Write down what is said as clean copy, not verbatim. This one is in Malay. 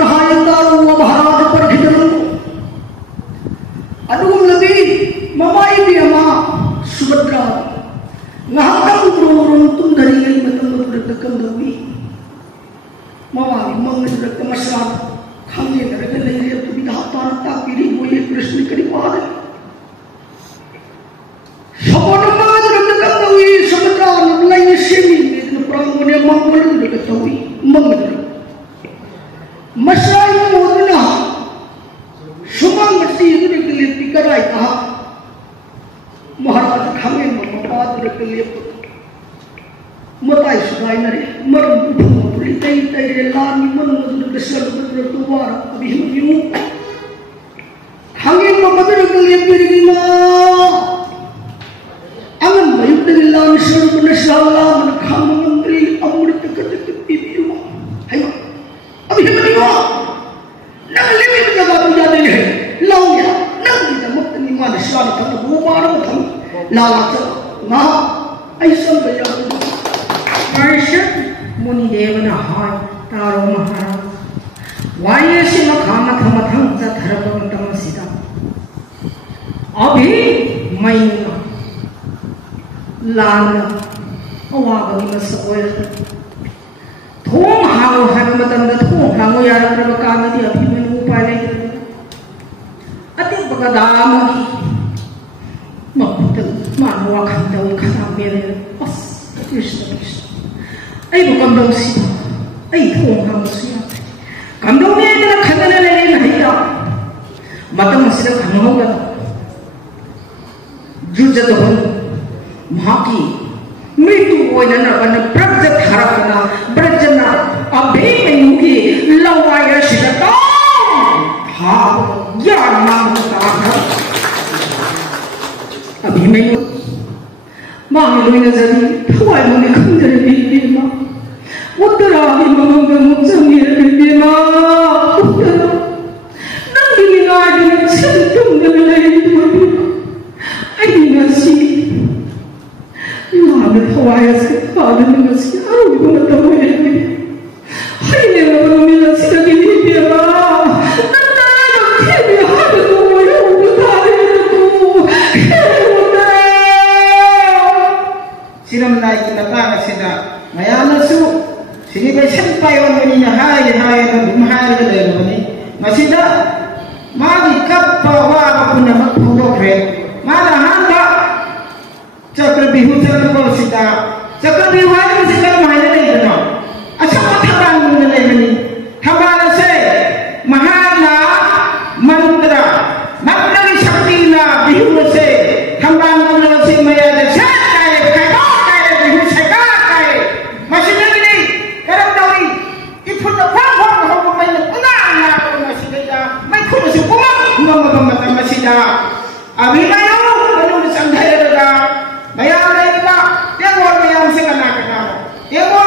hayataru wa maharaj parkhidanu adugum labi mamai biyama Subhadra ngahakam turun tundari ngai matam bertekam dawi mamai mangajuk kemasran khamye naraga laire tu bidhatan tapiri boye Krishna kari pad sabona mangajuk tekam dawi Subhadra nulai semi medna pramone mangajuk tekam dawi mangajuk masrai modna sumang mesti itu dikelipi karai kah Maharaj kami membawa dikelipi matai sudah nari merubu politai terelan menurut besar betul tuar abhimanyu kami membawa dikelipi lima angan bayu dengan misal benasalah menkam menteri amrit ketik biru ayo abhimanyu nak lebih menjaga penjara ini launya nak kita mukti mana Islam itu bukan macam lalat nah aisyah berjaya Aisyah muni dewa nahai taro maharaj waya si makama thamathang jatharapam tamasida abhi mayna lana awagani masoil thong hango hango matamda thong hango yarakraba kanadi abhimanyu upale ati bagadama ki makutal manwa khandaw khana mere as Krishna Krishna ai bukan dongsi ai thong hango siya kamdong ne na khadana le na hiya matam masira khanho ga jujadon maki mritu oina na bana prajat harakana brajana abhi menuki lawaya shidata ha ya nam ta abhi menu ma loina jadi thawai mone khundare bi ma uttara hi mamanga mujamir bi ma uttara nangi ni ngadi chentum de lai tu ai ngasi Lalu thawai sekali ngasi aru bi ma tahu ni hai ne ma mi la sida ki ni bi ma nanda na ke bi ha ko yo bu ta ni tu Siram lai kita bang sida mayana su sini be sampai on ni na hai na bumhar ke le ni masida magi kappa wa kunna makhudo kre mana handa chakra bihu chakra ko sida chakra bihu ai sida mahina le na acha matharan mun le ni hamara se mahana mantra mantra ki shakti na bihu se hamran mun se maya de sa Abhimanyu anu disandai ada mayam lagi pak, dia mau mayam sih kena kena, dia mau